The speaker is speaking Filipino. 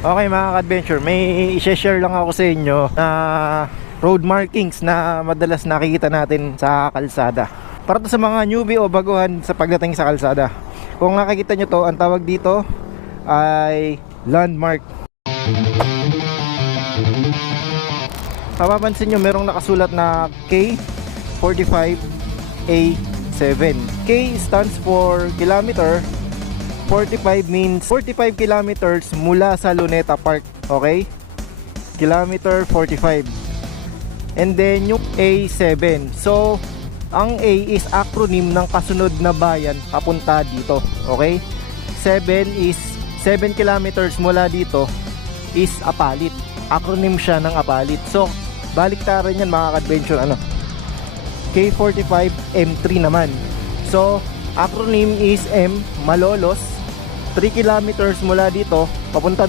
Okay mga ka-adventure, may i-share lang ako sa inyo na road markings na madalas nakikita natin sa kalsada. Para to sa mga newbie o baguhan sa pagdating sa kalsada. Kung nakikita nyo to, ang tawag dito ay landmark. Mapapansin nyo merong nakasulat na K45A7. K stands for kilometer. 45 means 45 kilometers mula sa Luneta Park. Okay? Kilometer 45. And then yung A7. So, ang A is acronym ng kasunod na bayan papunta dito. Okay? 7 is 7 kilometers mula dito is Apalit. Acronym siya ng Apalit. So, baliktaran yan mga ka-adventure. K45 M3 naman. So, acronym is M, Malolos. 3 kilometers mula dito papunta